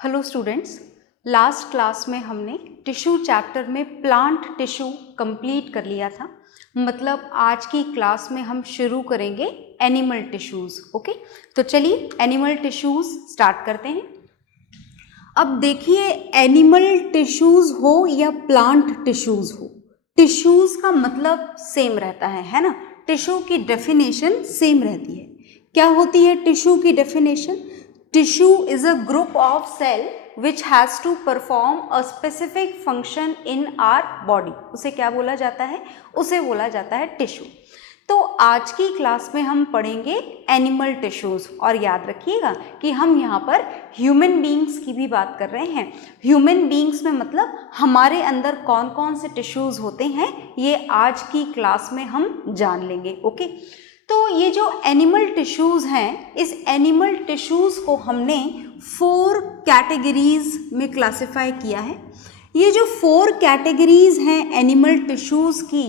Hello students, last class में हमने tissue chapter में प्लांट टिश्यू कंप्लीट कर लिया था। मतलब आज की क्लास में हम शुरू करेंगे एनिमल टिश्यूज़। ओके, तो चलिए एनिमल टिश्यूज़ स्टार्ट करते हैं। अब देखिए, एनिमल टिश्यूज़ हो या प्लांट टिश्यूज़ हो, टिश्यूज़ का मतलब सेम रहता है ना। टिश्यू की डेफिनेशन सेम रहती है। क्या होती है टिश्यू की definition? Tissue is a group of cell which has to perform a specific function in our body. उसे क्या बोला जाता है? उसे बोला जाता है टिश्यू। तो आज की क्लास में हम पढ़ेंगे एनिमल टिश्यूज़, और याद रखिएगा कि हम यहाँ पर ह्यूमन बींग्स की भी बात कर रहे हैं। ह्यूमन बींग्स में मतलब हमारे अंदर कौन कौन से टिश्यूज़ होते हैं, ये आज की क्लास में हम जान लेंगे। ओके, तो ये जो एनिमल टिश्यूज़ हैं, इस एनिमल टिश्यूज़ को हमने 4 कैटेगरीज में क्लासिफाई किया है। ये जो 4 कैटेगरीज हैं एनिमल टिश्यूज़ की,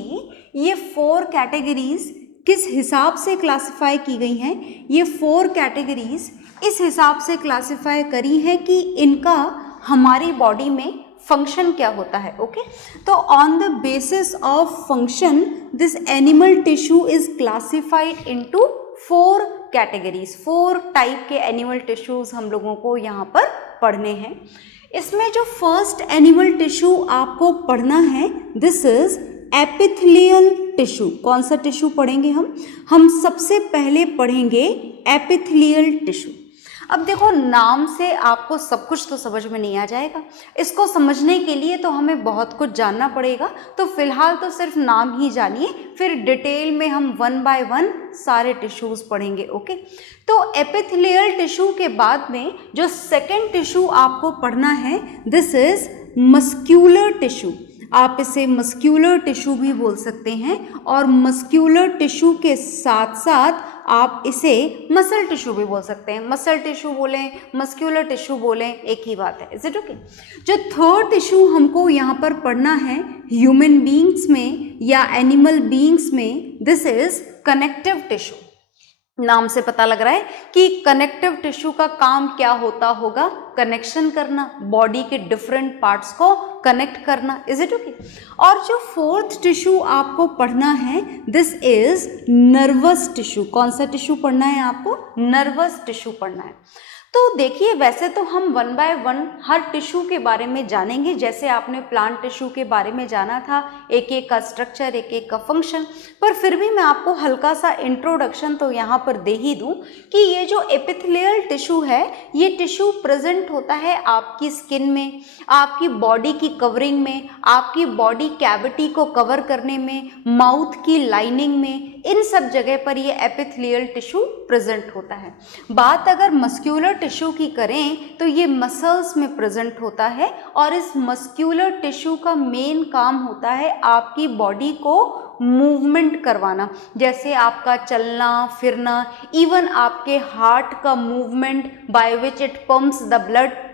ये 4 कैटेगरीज किस हिसाब से क्लासिफाई की गई हैं? ये 4 कैटेगरीज इस हिसाब से क्लासिफाई करी हैं कि इनका हमारी बॉडी में फंक्शन क्या होता है। ओके, तो on the basis of function this animal tissue is classified into 4 categories. 4 type के एनिमल टिश्यूज हम लोगों को यहाँ पर पढ़ने हैं। इसमें जो फर्स्ट एनिमल टिश्यू आपको पढ़ना है, दिस इज एपिथेलियल टिश्यू। कौन सा टिश्यू पढ़ेंगे हम सबसे पहले पढ़ेंगे एपिथेलियल टिश्यू। अब देखो, नाम से आपको सब कुछ तो समझ में नहीं आ जाएगा। इसको समझने के लिए तो हमें बहुत कुछ जानना पड़ेगा। तो फिलहाल तो सिर्फ नाम ही जानिए, फिर डिटेल में हम 1 बाय 1 सारे टिश्यूज़ पढ़ेंगे। ओके, तो एपिथेलियल टिश्यू के बाद में जो सेकेंड टिश्यू आपको पढ़ना है, दिस इज मस्क्यूलर टिश्यू। आप इसे मस्क्यूलर टिश्यू भी बोल सकते हैं, और मस्क्यूलर टिश्यू के साथ साथ आप इसे मसल टिश्यू भी बोल सकते हैं। मसल टिश्यू बोलें, मस्क्यूलर टिश्यू बोलें, एक ही बात है। Is it okay? जो थर्ड टिश्यू हमको यहाँ पर पढ़ना है ह्यूमन बींग्स में या एनिमल बींग्स में, दिस इज कनेक्टिव टिश्यू। नाम से पता लग रहा है कि कनेक्टिव टिश्यू का काम क्या होता होगा? कनेक्शन करना, बॉडी के डिफरेंट पार्ट्स को कनेक्ट करना। Is it okay? और जो फोर्थ टिश्यू आपको पढ़ना है, दिस इज नर्वस टिश्यू। कौन सा टिश्यू पढ़ना है आपको? नर्वस टिश्यू पढ़ना है। तो देखिए, वैसे तो हम 1 बाय 1 हर टिश्यू के बारे में जानेंगे, जैसे आपने प्लांट टिश्यू के बारे में जाना था, एक एक का स्ट्रक्चर, एक एक का फंक्शन। पर फिर भी मैं आपको हल्का सा इंट्रोडक्शन तो यहाँ पर दे ही दूँ कि ये जो एपिथेलियल टिश्यू है, ये टिश्यू प्रेजेंट होता है आपकी स्किन में, आपकी बॉडी की कवरिंग में, आपकी बॉडी कैविटी को कवर करने में, माउथ की लाइनिंग में, इन सब जगह पर ये एपिथेलियल टिश्यू प्रेजेंट होता है। बात अगर मस्क्यूलर टिश्यू की करें तो ये मसल्स में प्रेजेंट होता है, और इस मस्क्यूलर टिश्यू का मेन काम होता है आपकी बॉडी को मूवमेंट करवाना, जैसे आपका चलना फिरना, इवन आपके हार्ट का movement by which it pumps the blood.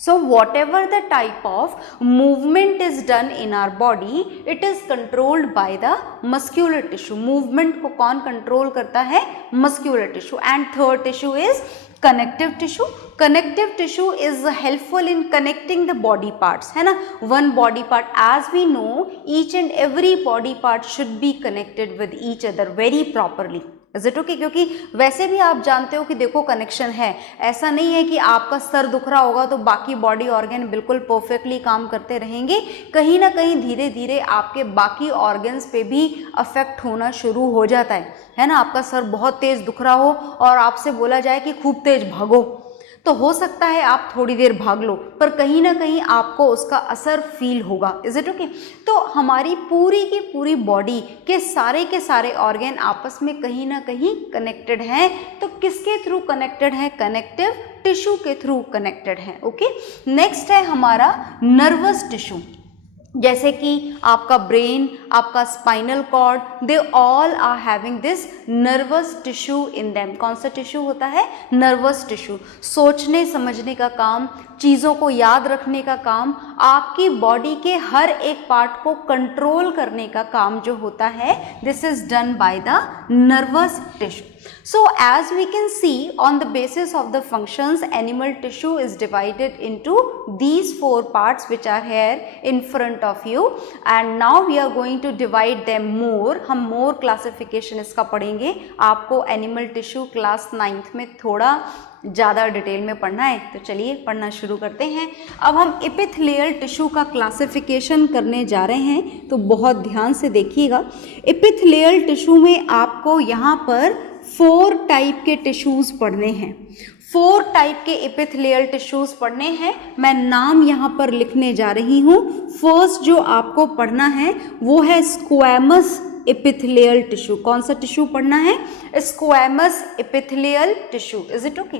So whatever the type of movement is done in our body, it is controlled by the muscular tissue. Movement को कौन कंट्रोल करता है? Muscular tissue. And third tissue is connective tissue. Connective tissue is helpful in connecting the body parts, है ना? One body part, as we know, each and every body part should be connected with each other very properly. Is it okay? क्योंकि वैसे भी आप जानते हो कि देखो कनेक्शन है। ऐसा नहीं है कि आपका सर दुख रहा होगा तो बाकी बॉडी ऑर्गन बिल्कुल परफेक्टली काम करते रहेंगे। कहीं ना कहीं धीरे धीरे आपके बाकी ऑर्गन्स पे भी अफेक्ट होना शुरू हो जाता है ना? आपका सर बहुत तेज दुख रहा हो और आपसे बोला जाए कि खूब तेज भागो, तो हो सकता है आप थोड़ी देर भाग लो, पर कहीं ना कहीं आपको उसका असर फील होगा। Is it okay? तो हमारी पूरी की पूरी बॉडी के सारे ऑर्गन आपस में कहीं ना कहीं कनेक्टेड हैं। तो किसके थ्रू कनेक्टेड है? कनेक्टिव टिश्यू के थ्रू कनेक्टेड है। ओके, नेक्स्ट है हमारा नर्वस टिश्यू। जैसे कि आपका ब्रेन, आपका spinal cord, they all are having this nervous tissue in them. कौन सा टिश्यू होता है? Nervous tissue. सोचने समझने का काम, चीज़ों को याद रखने का काम, आपकी बॉडी के हर एक पार्ट को कंट्रोल करने का काम जो होता है, this is done by the nervous tissue. So as we can see, on the basis of the functions, animal tissue is divided into these 4 parts which are here in front of you, and now we are going to divide them more. हम more classification इसका पढ़ेंगे. आपको animal tissue class 9th में थोड़ा ज़्यादा detail में पढ़ना है, तो चलिए पढ़ना शुरू करते हैं. अब हम एपिथेलियल टिश्यू का क्लासिफिकेशन करने जा रहे हैं, तो बहुत ध्यान से देखिएगा. एपिथेलियल टिश्यू में आपको यहाँ पर 4 टाइप के टिश्यूज़ पढ़ने हैं. 4 टाइप के एपिथेलियल टिश्यूज़ पढ़ने हैं. मैं नाम यहाँ पर लिखने जा रही हूँ. फर्स्ट जो आपको पढ़ना है वो है स्क्वैमस एपिथेलियल टिश्यू. कौन सा टिश्यू पढ़ना है? Squamous epithelial tissue. Is it okay?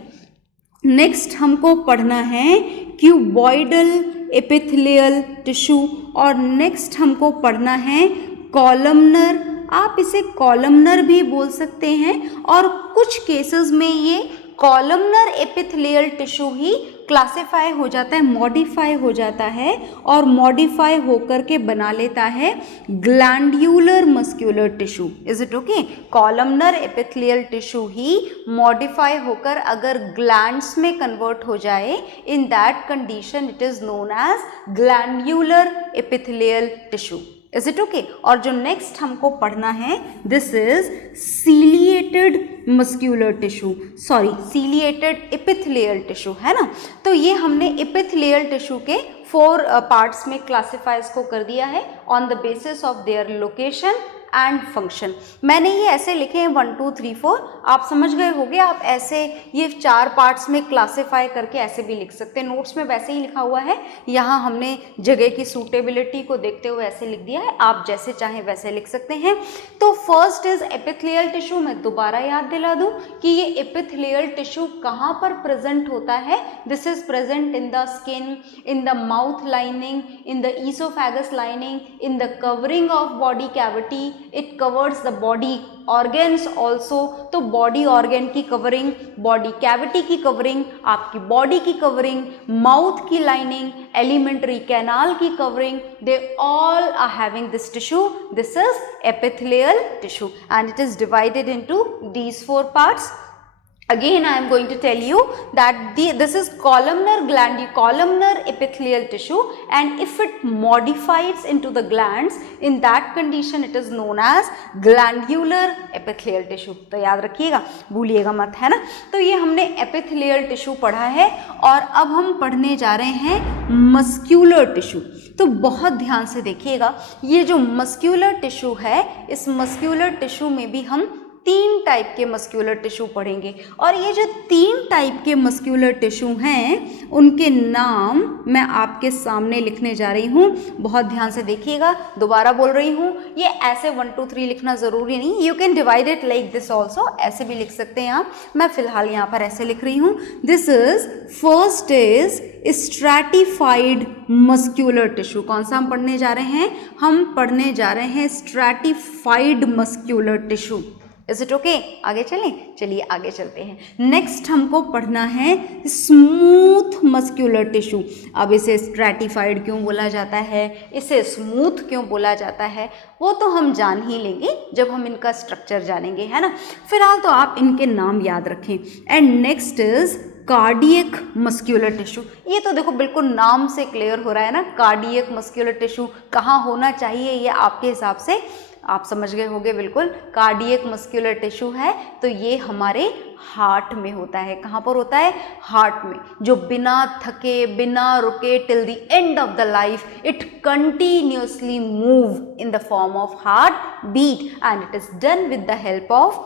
Next हमको पढ़ना है क्यूबॉइडल एपिथेलियल टिश्यू, और नेक्स्ट हमको पढ़ना है कॉलमनर. आप इसे कॉलमनर भी बोल सकते हैं, और कुछ केसेस में ये कॉलमनर एपिथेलियल टिश्यू ही क्लासिफाई हो जाता है, मॉडिफाई हो जाता है, और मॉडिफाई होकर के बना लेता है glandular muscular tissue. Is it okay? Columnar epithelial tissue ही मॉडिफाई होकर अगर ग्लैंड्स में कन्वर्ट हो जाए, in that condition it is known as glandular epithelial tissue. Is it okay? और जो नेक्स्ट हमको पढ़ना है, this is ciliated muscular tissue, sorry ciliated epithelial tissue, है ना. तो ये हमने एपिथेलियल टिश्यू के 4 पार्ट्स में क्लासिफाइज को कर दिया है on the basis of their location and function. मैंने ये ऐसे लिखे हैं 1 2 3 4. आप समझ गए होंगे. आप ऐसे ये 4 पार्ट्स में क्लासिफाई करके ऐसे भी लिख सकते हैं. नोट्स में वैसे ही लिखा हुआ है. यहाँ हमने जगह की सूटेबिलिटी को देखते हुए ऐसे लिख दिया है. आप जैसे चाहें वैसे लिख सकते हैं. तो फर्स्ट इज एपिथेलियल टिश्यू. मैं दोबारा याद दिला दूं कि ये एपिथेलियल टिश्यू कहाँ पर प्रेजेंट होता है. This is present in the skin, in the mouth lining, in the oesophagus lining, in the covering of body cavity. It covers the body organs also. तो बॉडी ऑर्गन की covering, body cavity की covering, आपकी body की covering, mouth की lining, alimentary canal की covering, they all are having this tissue. This is epithelial tissue and it is divided into these 4 parts. Again I am going to tell you that this is columnar epithelial tissue, and if it modifies into the glands, in that condition it is known as glandular epithelial tissue. तो याद रखिएगा, भूलिएगा मत, है ना. तो ये हमने एपिथेलियल टिश्यू पढ़ा है, और अब हम पढ़ने जा रहे हैं मस्क्यूलर टिश्यू. तो बहुत ध्यान से देखिएगा. ये जो मस्क्यूलर टिश्यू है, इस मस्क्यूलर टिश्यू में भी हम 3 टाइप के मस्क्यूलर टिश्यू पढ़ेंगे, और ये जो 3 टाइप के मस्क्यूलर टिश्यू हैं उनके नाम मैं आपके सामने लिखने जा रही हूँ. बहुत ध्यान से देखिएगा. दोबारा बोल रही हूँ, ये ऐसे 1 2 3 लिखना ज़रूरी नहीं. You can divide it like this also, ऐसे भी लिख सकते हैं आप. मैं फिलहाल यहाँ पर ऐसे लिख रही हूँ. This is first is stratified muscular tissue. कौन सा हम पढ़ने जा रहे हैं? हम पढ़ने जा रहे हैं stratified muscular tissue. Is it okay? आगे चलें? चलिए आगे चलते हैं. नेक्स्ट हमको पढ़ना है स्मूथ मस्क्यूलर टिश्यू. अब इसे स्ट्रैटिफाइड क्यों बोला जाता है, इसे स्मूथ क्यों बोला जाता है, वो तो हम जान ही लेंगे जब हम इनका स्ट्रक्चर जानेंगे, है ना. फिलहाल तो आप इनके नाम याद रखें. And next is cardiac muscular tissue. ये तो देखो बिल्कुल नाम से क्लियर हो रहा है ना. कार्डियक मस्क्यूलर टिश्यू कहाँ होना चाहिए, ये आपके हिसाब से आप समझ गए होंगे. बिल्कुल कार्डियक मस्क्यूलर टिश्यू है तो ये हमारे हार्ट में होता है. कहाँ पर होता है? हार्ट में. जो बिना थके, बिना रुके, till the end of the life it continuously move in the form of heart beat, and it is done with the help of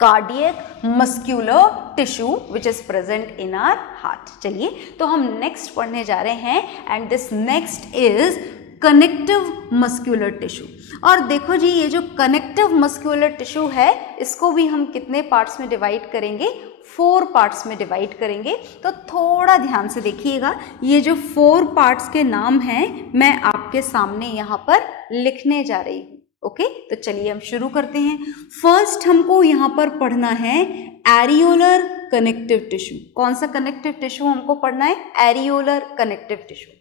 cardiac muscular tissue which is present in our heart. चलिए तो हम next पढ़ने जा रहे हैं, and this next is connective muscular tissue. और देखो जी, ये जो कनेक्टिव मस्क्यूलर टिश्यू है इसको भी हम कितने पार्ट्स में डिवाइड करेंगे? 4 पार्ट्स में डिवाइड करेंगे. तो थोड़ा ध्यान से देखिएगा. ये जो 4 पार्ट्स के नाम हैं मैं आपके सामने यहाँ पर लिखने जा रही हूँ. ओके, तो चलिए हम शुरू करते हैं. फर्स्ट हमको यहाँ पर पढ़ना है एरियोलर कनेक्टिव टिश्यू। कौन सा कनेक्टिव टिश्यू हमको पढ़ना है? Areolar connective tissue.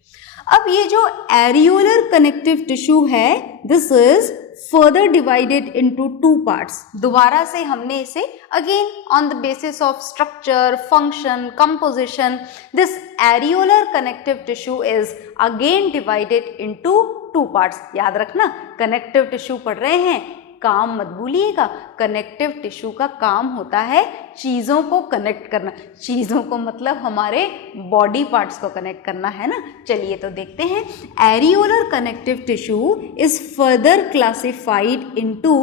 अब ये जो एरियोलर कनेक्टिव टिश्यू है, this is further divided into two parts. दोबारा से हमने इसे again on the basis of structure, function, composition, this areolar connective tissue is again divided into two parts. याद रखना, कनेक्टिव टिश्यू पढ़ रहे हैं, काम मत भूलिएगा। कनेक्टिव टिश्यू का काम होता है चीज़ों को कनेक्ट करना। चीज़ों को मतलब हमारे बॉडी पार्ट्स को कनेक्ट करना, है ना। चलिए तो देखते हैं। Areolar connective tissue is further classified into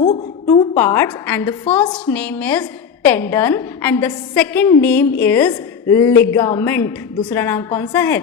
two parts and the first name is tendon and the second name is ligament. दूसरा नाम कौन सा है?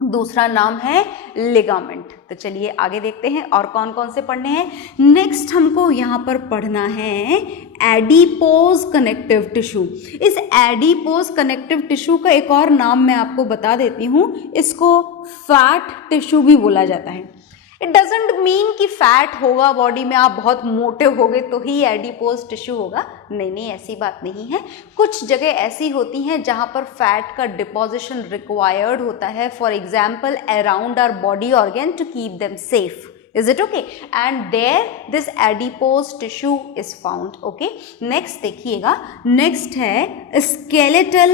दूसरा नाम है लिगामेंट। तो चलिए आगे देखते हैं और कौन कौन से पढ़ने हैं। नेक्स्ट हमको यहाँ पर पढ़ना है एडिपोज कनेक्टिव टिश्यू। इस एडिपोज कनेक्टिव टिश्यू का एक और नाम मैं आपको बता देती हूँ, इसको फैट टिश्यू भी बोला जाता है। इट डजेंट मीन कि फैट होगा बॉडी में, आप बहुत मोटे हो गए तो ही एडिपोज टिश्यू होगा। नहीं नहीं, ऐसी बात नहीं है। कुछ जगह ऐसी होती हैं जहाँ पर फैट का डिपोजिशन रिक्वायर्ड होता है, for example around our body organ to keep them safe. Is it okay? And there this adipose tissue is found. Okay. Next देखिएगा, next है skeletal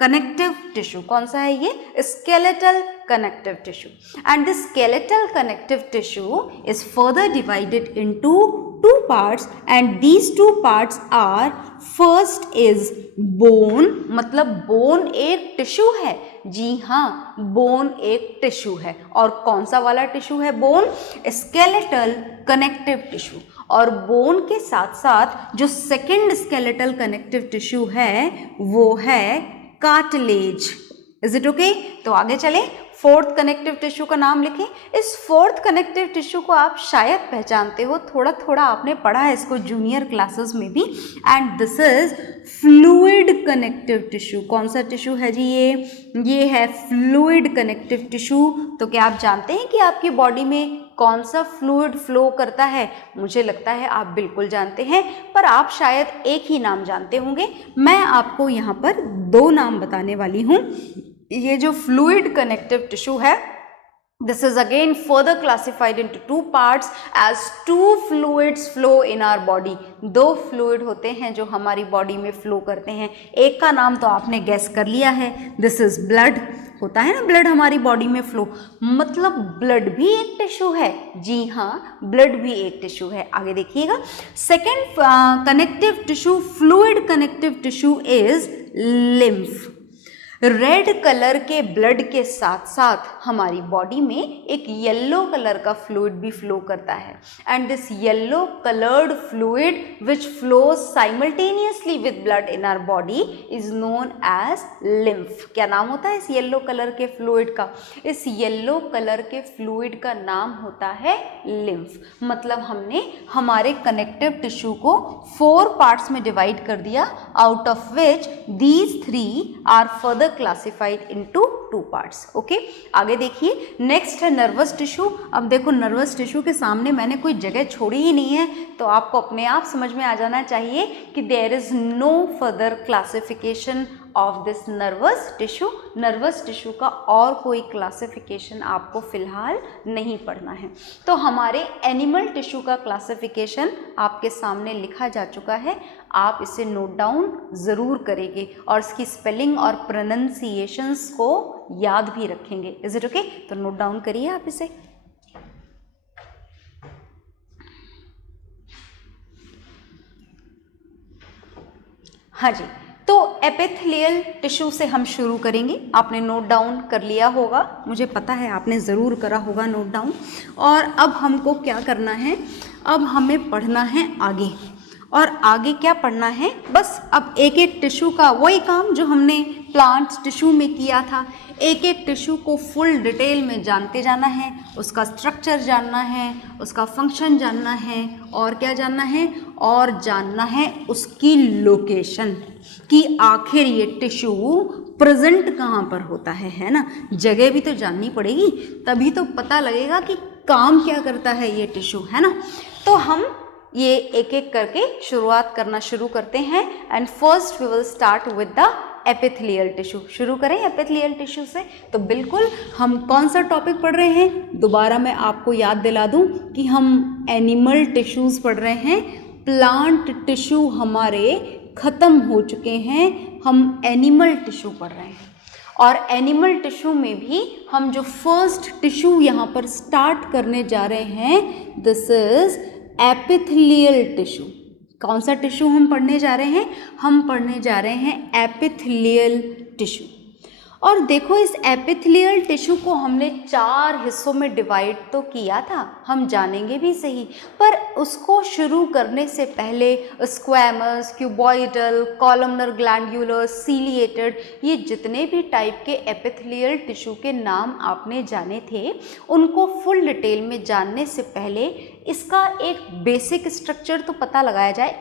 connective tissue। कौन सा है ये? skeletal connective tissue। And this skeletal connective tissue is further divided into two parts and these two parts are, first is bone, मतलब bone एक tissue है। जी हाँ, बोन एक टिश्यू है। और कौन सा वाला टिश्यू है? Bone, skeletal connective tissue. और बोन के साथ साथ जो सेकेंड स्केलेटल कनेक्टिव टिश्यू है वो है कार्टिलेज। Is it okay? तो आगे चलें, फोर्थ कनेक्टिव टिश्यू का नाम लिखें। इस फोर्थ कनेक्टिव टिश्यू को आप शायद पहचानते हो, थोड़ा थोड़ा आपने पढ़ा है इसको जूनियर क्लासेस में भी। And this is fluid connective tissue. कौन सा टिश्यू है जी ये है फ्लूइड कनेक्टिव टिश्यू। तो क्या आप जानते हैं कि आपकी बॉडी में कौन सा फ्लूइड फ्लो करता है? मुझे लगता है आप बिल्कुल जानते हैं, पर आप शायद एक ही नाम जानते होंगे। मैं आपको यहाँ पर दो नाम बताने वाली हूँ। ये जो फ्लूइड कनेक्टिव टिश्यू है, this is again further classified into two parts as two fluids flow in our body। दो फ्लूइड होते हैं जो हमारी बॉडी में फ्लो करते हैं। एक का नाम तो आपने गेस कर लिया है, दिस इज ब्लड। होता है ना ब्लड हमारी बॉडी में फ्लो, मतलब ब्लड भी एक टिश्यू है। जी हाँ, ब्लड भी एक टिश्यू है। आगे देखिएगा, second connective tissue, fluid connective tissue is lymph. Red colour के ब्लड के साथ साथ हमारी बॉडी में एक येलो कलर का फ्लूइड भी फ्लो करता है। And this yellow coloured fluid which flows simultaneously with blood in our body is known as lymph. क्या नाम होता है इस येलो कलर के फ्लूइड का? इस येलो कलर के फ्लूइड का नाम होता है लिम्फ। मतलब हमने हमारे कनेक्टिव टिश्यू को 4 पार्ट्स में डिवाइड कर दिया, out of which these 3 are further classified into 2 parts. Okay, आगे देखिए, नेक्स्ट है नर्वस टिश्यू। अब देखो, नर्वस टिश्यू के सामने मैंने कोई जगह छोड़ी ही नहीं है, तो आपको अपने आप समझ में आ जाना चाहिए कि there is no further classification of this nervous tissue. Nervous tissue का और कोई क्लासिफिकेशन आपको फिलहाल नहीं पढ़ना है। तो हमारे एनिमल टिश्यू का क्लासिफिकेशन आपके सामने लिखा जा चुका है, आप इसे नोट डाउन ज़रूर करेंगे और इसकी स्पेलिंग और प्रोनंसिएशंस को याद भी रखेंगे। Is it okay? तो नोट डाउन करिए आप इसे। हाँ जी, तो एपिथेलियल टिश्यू से हम शुरू करेंगे। आपने नोट डाउन कर लिया होगा, मुझे पता है आपने ज़रूर करा होगा नोट डाउन। और अब हमको क्या करना है? अब हमें पढ़ना है आगे। और आगे क्या पढ़ना है? बस अब एक एक टिश्यू का वही काम जो हमने प्लांट टिश्यू में किया था। एक एक टिश्यू को फुल डिटेल में जानते जाना है, उसका स्ट्रक्चर जानना है, उसका फंक्शन जानना है, और क्या जानना है? और जानना है उसकी लोकेशन, कि आखिर ये टिश्यू प्रेजेंट कहाँ पर होता है ना। जगह भी तो जाननी पड़ेगी, तभी तो पता लगेगा कि काम क्या करता है ये टिश्यू, है ना। तो हम ये एक एक करके शुरुआत करना शुरू करते हैं and first we will start with the epithelial tissue. शुरू करें एपिथेलियल टिश्यू से। तो बिल्कुल हम कौन सा टॉपिक पढ़ रहे हैं, दोबारा मैं आपको याद दिला दूं कि हम एनिमल टिश्यूज़ पढ़ रहे हैं। प्लांट टिश्यू हमारे ख़त्म हो चुके हैं, हम एनिमल टिश्यू पढ़ रहे हैं। और एनिमल टिश्यू में भी हम जो फर्स्ट टिश्यू यहाँ पर स्टार्ट करने जा रहे हैं, दिस इज एपिथेलियल टिश्यू। कौन सा टिश्यू हम पढ़ने जा रहे हैं? हम पढ़ने जा रहे हैं एपिथेलियल टिश्यू। और देखो इस एपिथेलियल टिश्यू को हमने 4 हिस्सों में डिवाइड तो किया था, हम जानेंगे भी सही, पर उसको शुरू करने से पहले squamous, cuboidal, columnar glandular, ciliated, ये जितने भी टाइप के एपिथेलियल टिश्यू के नाम आपने जाने थे, उनको फुल डिटेल में जानने से पहले इसका एक बेसिक स्ट्रक्चर तो पता लगाया जाए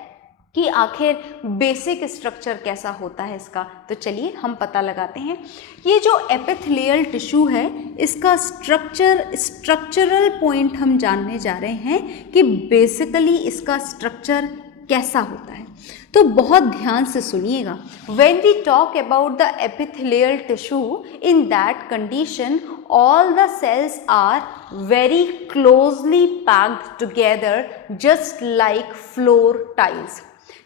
कि आखिर बेसिक स्ट्रक्चर कैसा होता है इसका। तो चलिए हम पता लगाते हैं। ये जो एपिथेलियल टिश्यू है, इसका स्ट्रक्चरल पॉइंट हम जानने जा रहे हैं कि बेसिकली इसका स्ट्रक्चर कैसा होता है। तो बहुत ध्यान से सुनिएगा। When we talk about the epithelial tissue, in that condition all the cells are very closely packed together just like floor tiles।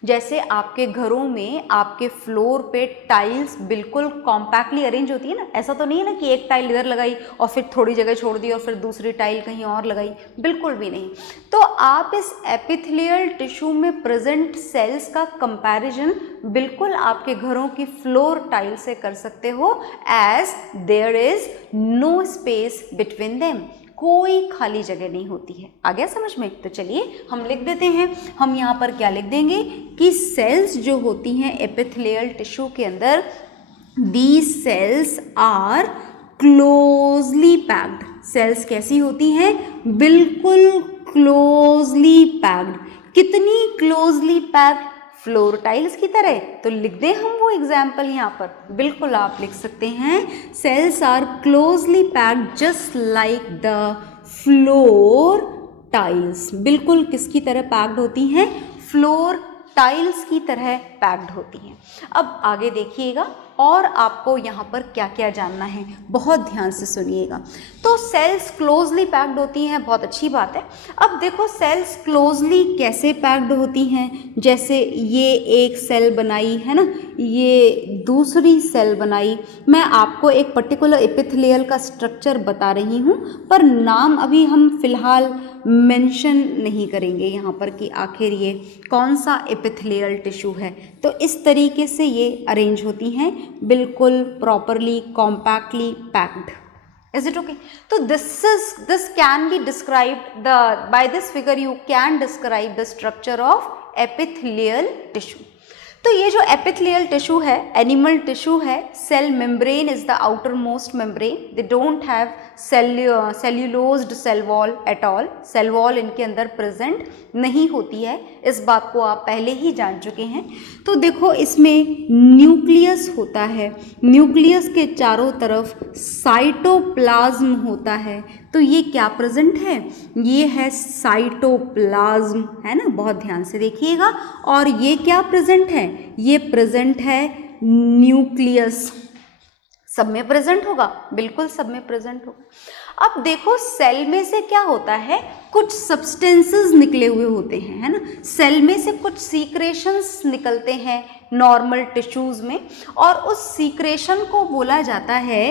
जैसे आपके घरों में आपके फ्लोर पे टाइल्स बिल्कुल कॉम्पैक्टली अरेंज होती है ना, ऐसा तो नहीं है ना कि एक टाइल इधर लगाई और फिर थोड़ी जगह छोड़ दी और फिर दूसरी टाइल कहीं और लगाई, बिल्कुल भी नहीं। तो आप इस एपिथेलियल टिश्यू में प्रेजेंट सेल्स का कंपैरिजन बिल्कुल आपके घरों की फ्लोर टाइल से कर सकते हो, as there is no space between them, कोई खाली जगह नहीं होती है। आ गया समझ में? तो चलिए हम लिख देते हैं। हम यहाँ पर क्या लिख देंगे कि सेल्स जो होती हैं एपिथेलियल टिश्यू के अंदर, these cells are closely packed. Cells कैसी होती हैं? बिल्कुल क्लोजली पैक्ड। कितनी क्लोजली पैक्ड? फ्लोर टाइल्स की तरह। तो लिख दें हम वो एग्जाम्पल यहाँ पर, बिल्कुल आप लिख सकते हैं, cells are closely packed just like the floor tiles. बिल्कुल किसकी तरह पैक्ड होती हैं? फ्लोर टाइल्स की तरह पैक्ड होती हैं। अब आगे देखिएगा और आपको यहाँ पर क्या क्या जानना है, बहुत ध्यान से सुनिएगा। तो सेल्स क्लोजली पैक्ड होती हैं, बहुत अच्छी बात है। अब देखो सेल्स क्लोजली कैसे पैक्ड होती हैं। जैसे ये एक सेल बनाई है ना, ये दूसरी सेल बनाई। मैं आपको एक पर्टिकुलर एपिथेलियल का स्ट्रक्चर बता रही हूँ, पर नाम अभी हम फिलहाल मेंशन नहीं करेंगे यहाँ पर कि आखिर ये कौन सा एपिथेलियल टिश्यू है। तो इस तरीके से ये अरेंज होती हैं, बिल्कुल properly compactly packed. Is it okay? तो this can be described by this figure you can describe the structure of epithelial tissue। तो ये जो एपिथेलियल टिश्यू है, एनिमल टिश्यू है, cell membrane is the outer most membrane, they don't have cellulose cell wall at all. Cell wall इनके अंदर present नहीं होती है, इस बात को आप पहले ही जान चुके हैं। तो देखो इसमें न्यूक्लियस होता है, न्यूक्लियस के चारों तरफ साइटोप्लाज्म होता है। तो ये क्या प्रेजेंट है? ये है साइटोप्लाज्म, है ना, बहुत ध्यान से देखिएगा। और ये क्या प्रेजेंट है? ये प्रेजेंट है न्यूक्लियस। सब में प्रेजेंट होगा, बिल्कुल सब में प्रेजेंट होगा। अब देखो सेल में से क्या होता है, कुछ सब्सटेंसेस निकले हुए होते हैं, है ना। सेल में से कुछ सीक्रेशंस निकलते हैं नॉर्मल टिश्यूज में, और उस सीक्रेशन को बोला जाता है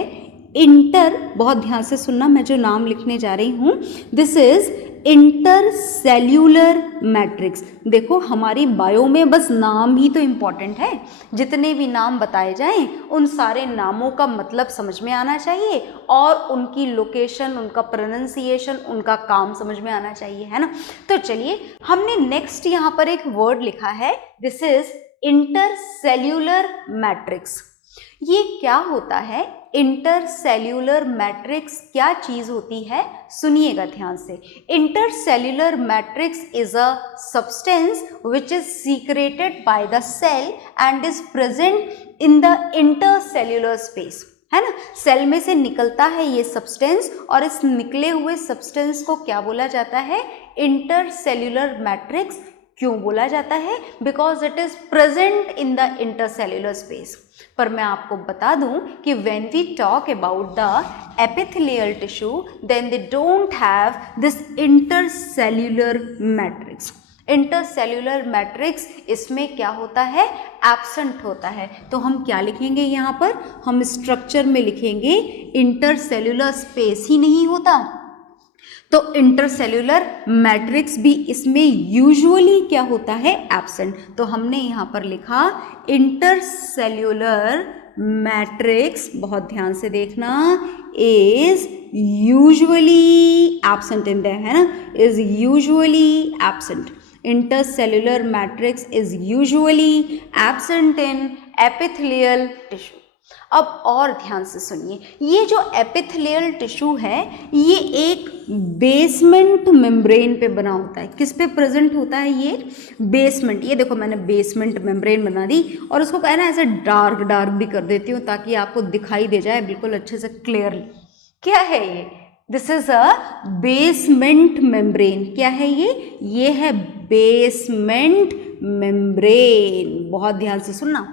इंटर, बहुत ध्यान से सुनना, मैं जो नाम लिखने जा रही हूँ, दिस इज इंटरसेल्यूलर मैट्रिक्स। देखो हमारी बायो में बस नाम ही तो इम्पॉर्टेंट है, जितने भी नाम बताए जाएं उन सारे नामों का मतलब समझ में आना चाहिए और उनकी लोकेशन, उनका प्रोनाउंसिएशन, उनका काम समझ में आना चाहिए, है ना। तो चलिए हमने नेक्स्ट यहाँ पर एक वर्ड लिखा है, दिस इज इंटरसेल्यूलर मैट्रिक्स। ये क्या होता है? इंटरसेल्यूलर मैट्रिक्स क्या चीज होती है? सुनिएगा ध्यान से। Intercellular matrix is a substance which is secreted by the cell and is present in the intercellular space, है ना। सेल में से निकलता है ये सब्सटेंस और इस निकले हुए सब्सटेंस को क्या बोला जाता है? इंटरसेल्यूलर मैट्रिक्स क्यों बोला जाता है? Because it is present in the intercellular space. पर मैं आपको बता दूं कि when we talk about the epithelial tissue then they don't have this intercellular matrix. Intercellular matrix इसमें क्या होता है? एब्सेंट होता है। तो हम क्या लिखेंगे यहाँ पर? हम स्ट्रक्चर में लिखेंगे इंटरसेल्यूलर स्पेस ही नहीं होता, तो इंटरसेल्यूलर मैट्रिक्स भी इसमें यूजुअली क्या होता है? एब्सेंट। तो हमने यहाँ पर लिखा इंटरसेल्यूलर मैट्रिक्स, बहुत ध्यान से देखना, is usually absent in their, है ना, is usually absent. Intercellular matrix is usually absent in epithelial tissue. अब और ध्यान से सुनिए, ये जो एपिथेलियल टिश्यू है ये एक बेसमेंट मेम्ब्रेन पे बना होता है। किस पे प्रेजेंट होता है? ये बेसमेंट। ये देखो मैंने बेसमेंट मेम्ब्रेन बना दी और उसको कहना ऐसे डार्क डार्क भी कर देती हूँ ताकि आपको दिखाई दे जाए बिल्कुल अच्छे से क्लियरली। क्या है ये? This is a basement membrane. क्या है ये? ये है बेसमेंट मेम्ब्रेन। बहुत ध्यान से सुनना।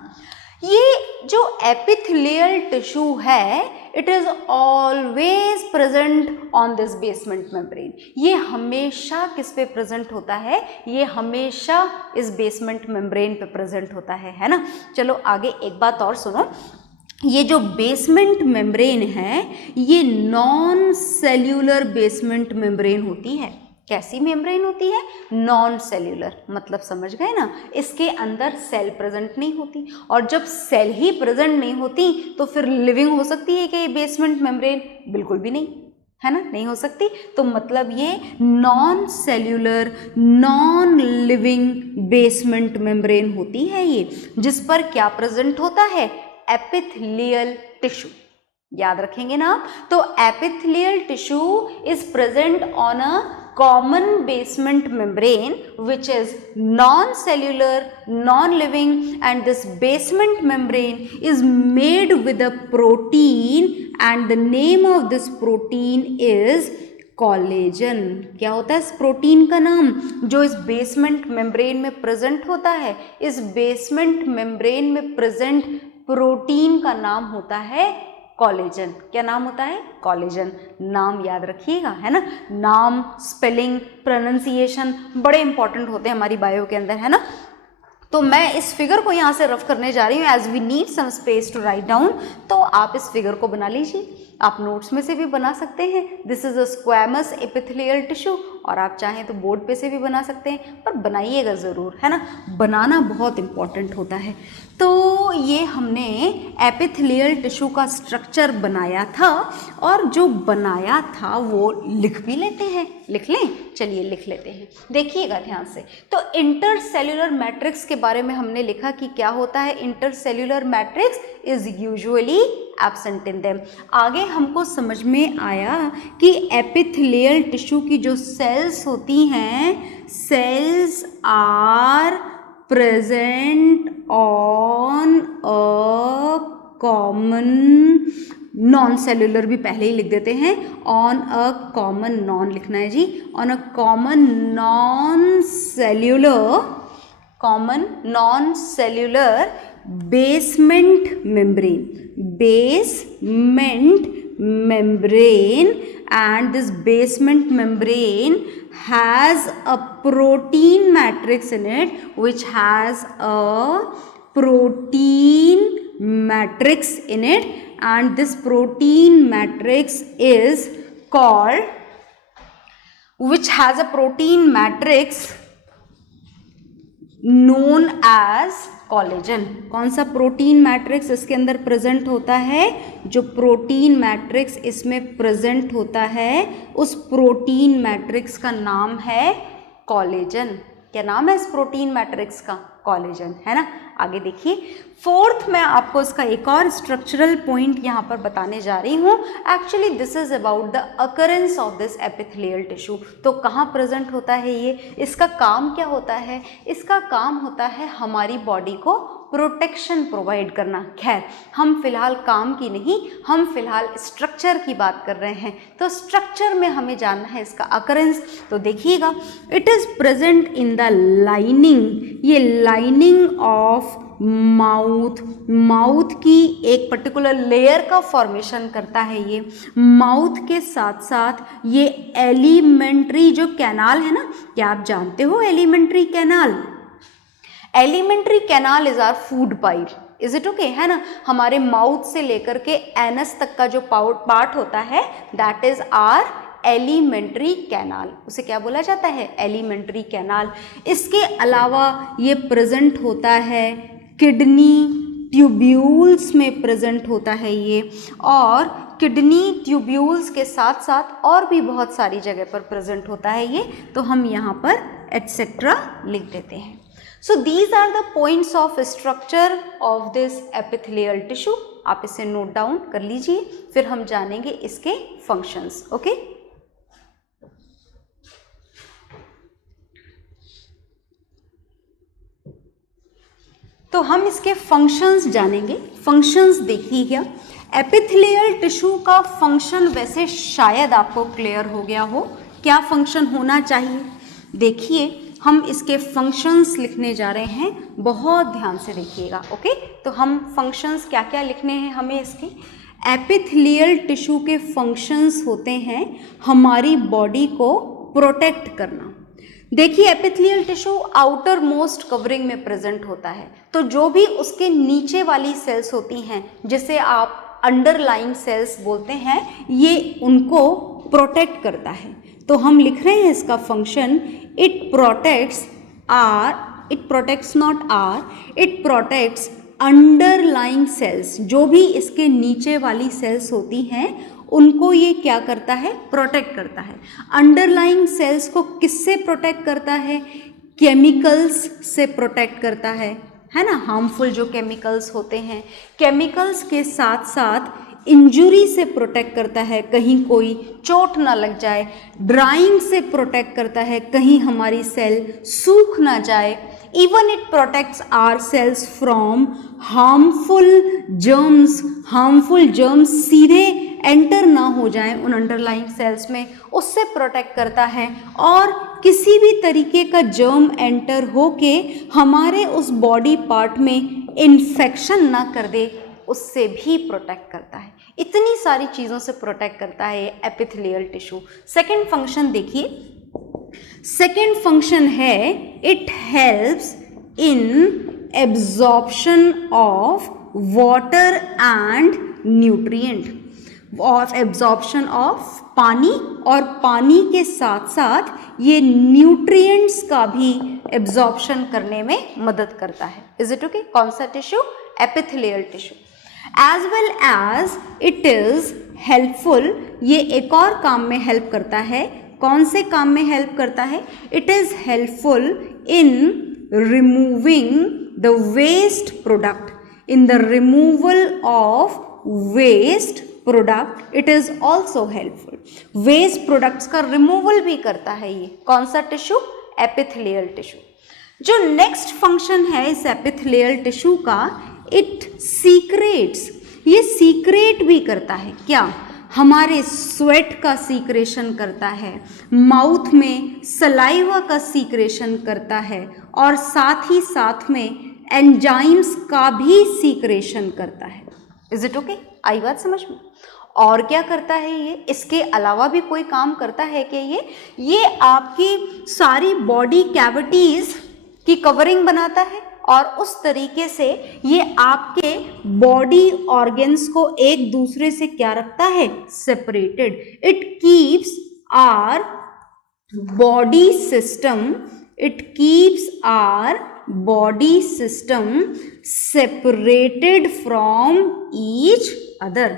ये जो एपिथेलियल टिश्यू है it is always present on this basement membrane. ये हमेशा किस पे प्रेजेंट होता है? ये हमेशा इस बेसमेंट मेम्ब्रेन पे प्रेजेंट होता है ना। चलो आगे एक बात और सुनो, ये जो बेसमेंट मेम्ब्रेन है ये नॉन सेल्यूलर बेसमेंट मेम्ब्रेन होती है। कैसी मेम्ब्रेन होती है? Non cellular. मतलब समझ गए ना, इसके अंदर सेल प्रेजेंट नहीं होती, और जब सेल ही प्रेजेंट नहीं होती तो फिर लिविंग हो सकती है क्या ये बेसमेंट मेम्ब्रेन? बिल्कुल भी नहीं, है ना, नहीं हो सकती। तो मतलब ये non cellular non living basement membrane होती है ये, जिस पर क्या प्रेजेंट होता है? Epithelial tissue. याद रखेंगे ना आप। तो epithelial tissue is present on a common basement membrane which is non-cellular, non-living, and this basement membrane is made with a protein and the name of this protein is collagen। क्या होता है इस protein का नाम जो इस basement membrane में present होता है? इस बेसमेंट मेम्ब्रेन में प्रेजेंट प्रोटीन का नाम होता है कॉलेजन। क्या नाम होता है? कॉलेजन। नाम याद रखिएगा, है ना। नाम, स्पेलिंग, प्रोनाउंसिएशन बड़े इंपॉर्टेंट होते हैं हमारी बायो के अंदर, है ना। तो मैं इस फिगर को यहाँ से रफ करने जा रही हूँ as we need some space to write down. तो आप इस फिगर को बना लीजिए, आप नोट्स में से भी बना सकते हैं। This is a squamous epithelial tissue, और आप चाहें तो बोर्ड पे से भी बना सकते हैं, पर बनाइएगा ज़रूर, है ना। बनाना बहुत इंपॉर्टेंट होता है। तो ये हमने एपिथेलियल टिश्यू का स्ट्रक्चर बनाया था, और जो बनाया था वो लिख भी लेते हैं। लिख लें? चलिए लिख लेते हैं, देखिएगा ध्यान से। तो इंटरसेल्यूलर मैट्रिक्स के बारे में हमने लिखा कि क्या होता है? Intercellular matrix is usually absent in them. आगे हमको समझ में आया कि एपिथेलियल टिश्यू की जो सेल्स होती हैं, cells are present on a common non cellular, भी पहले ही लिख देते हैं, ऑन अ कॉमन, नॉन लिखना है जी, on a common non cellular basement membrane, and this basement membrane has a protein matrix in it, which has a protein matrix in it, and this protein matrix is called, which has a protein matrix known as collagen. कौन सा protein matrix इसके अंदर present होता है? जो protein matrix इसमें present होता है उस प्रोटीन मैट्रिक्स का नाम है कॉलेजन। क्या नाम है इस प्रोटीन मैट्रिक्स का? कॉलेजन, है ना। आगे देखिए, फोर्थ मैं आपको इसका एक और स्ट्रक्चरल पॉइंट यहाँ पर बताने जा रही हूँ। Actually this is about the occurrence of this epithelial tissue. तो कहाँ प्रेजेंट होता है ये? इसका काम क्या होता है? इसका काम होता है हमारी बॉडी को प्रोटेक्शन प्रोवाइड करना। खैर हम फिलहाल काम की नहीं, हम फिलहाल स्ट्रक्चर की बात कर रहे हैं, तो स्ट्रक्चर में हमें जानना है इसका अकरेंस। तो देखिएगा, it is present in the lining, ये लाइनिंग ऑफ माउथ, माउथ की एक पर्टिकुलर लेयर का फॉर्मेशन करता है ये। माउथ के साथ साथ ये एलिमेंट्री जो कैनाल है ना, क्या आप जानते हो alimentary canal? Alimentary canal is our food pipe, is it okay, है ना। हमारे माउथ से लेकर के एनस तक का जो पार्ट होता है that is our alimentary canal, उसे क्या बोला जाता है? Alimentary canal. इसके अलावा ये प्रेजेंट होता है किडनी ट्यूब्यूल्स में प्रेजेंट होता है ये, और किडनी ट्यूब्यूल्स के साथ साथ और भी बहुत सारी जगह पर प्रेजेंट होता है ये, तो हम यहाँ पर एटसेट्रा लिख देते हैं। So these are the points of structure of this epithelial tissue। आप इसे नोट डाउन कर लीजिए, फिर हम जानेंगे इसके फंक्शंस। ओके, तो हम इसके फंक्शंस जानेंगे। फंक्शंस देखिएगा, एपिथेलियल टिश्यू का फंक्शन वैसे शायद आपको क्लियर हो गया हो, क्या फंक्शन होना चाहिए। देखिए हम इसके फंक्शंस लिखने जा रहे हैं, बहुत ध्यान से देखिएगा। ओके, तो हम फंक्शंस क्या क्या लिखने हैं हमें इसके। एपिथेलियल टिश्यू के फंक्शंस होते हैं हमारी बॉडी को प्रोटेक्ट करना। देखिए epithelial tissue outer most covering में प्रेजेंट होता है, तो जो भी उसके नीचे वाली सेल्स होती हैं जिसे आप अंडरलाइंग सेल्स बोलते हैं, ये उनको प्रोटेक्ट करता है। तो हम लिख रहे हैं इसका function, it protects underlying cells. जो भी इसके नीचे वाली सेल्स होती हैं उनको ये क्या करता है? प्रोटेक्ट करता है। अंडरलाइंग सेल्स को किससे प्रोटेक्ट करता है? केमिकल्स से प्रोटेक्ट करता है ना। हार्मफुल जो केमिकल्स होते हैं, केमिकल्स के साथ साथ इंजुरी से प्रोटेक्ट करता है, कहीं कोई चोट ना लग जाए। ड्राइंग से प्रोटेक्ट करता है, कहीं हमारी सेल सूख ना जाए। Even it protects our cells from harmful germs. Harmful germs सीधे एंटर ना हो जाएं उन अंडरलाइंग सेल्स में, उससे प्रोटेक्ट करता है। और किसी भी तरीके का जर्म एंटर होके हमारे उस बॉडी पार्ट में इन्फेक्शन ना कर दे, उससे भी प्रोटेक्ट करता है। इतनी सारी चीज़ों से प्रोटेक्ट करता है ये एपिथेलियल टिश्यू। सेकेंड फंक्शन देखिए, सेकेंड फंक्शन है it helps in absorption of water and nutrient, of absorption of पानी, और पानी के साथ साथ ये न्यूट्रिएंट्स का भी एब्जॉर्प्शन करने में मदद करता है। Is it okay? कौन सा tissue? Epithelial tissue. As well as it is helpful, ये एक और काम में हेल्प करता है। कौन से काम में हेल्प करता है? It is helpful in removing the waste product, in the removal of waste product it is also helpful. Waste products का रिमूवल भी करता है ये। कौन सा टिश्यू? Epithelial tissue. जो नेक्स्ट फंक्शन है इस एपिथेलियल टिश्यू का, इट सीक्रेट्स, ये सीक्रेट भी करता है। क्या? हमारे स्वेट का सीक्रेशन करता है, माउथ में सलाइवा का सीक्रेशन करता है, और साथ ही साथ में एंजाइम्स का भी सीक्रेशन करता है। Is it okay? आई बात समझ में? और क्या करता है ये? इसके अलावा भी कोई काम करता है कि ये आपकी सारी बॉडी कैविटीज की कवरिंग बनाता है, और उस तरीके से ये आपके बॉडी ऑर्गन्स को एक दूसरे से क्या रखता है? Separated. It keeps our body system, it keeps our body system separated from each other,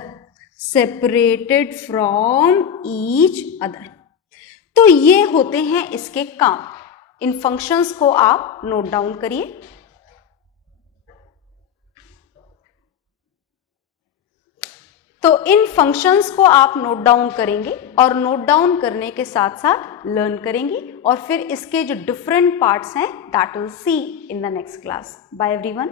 separated from each other. तो ये होते हैं इसके काम। इन फंक्शंस को आप नोट डाउन करिए। तो इन फंक्शंस को आप नोट डाउन करेंगे, और नोट डाउन करने के साथ साथ लर्न करेंगे, और फिर इसके जो डिफरेंट पार्ट्स हैं that will see in the next class. Bye everyone.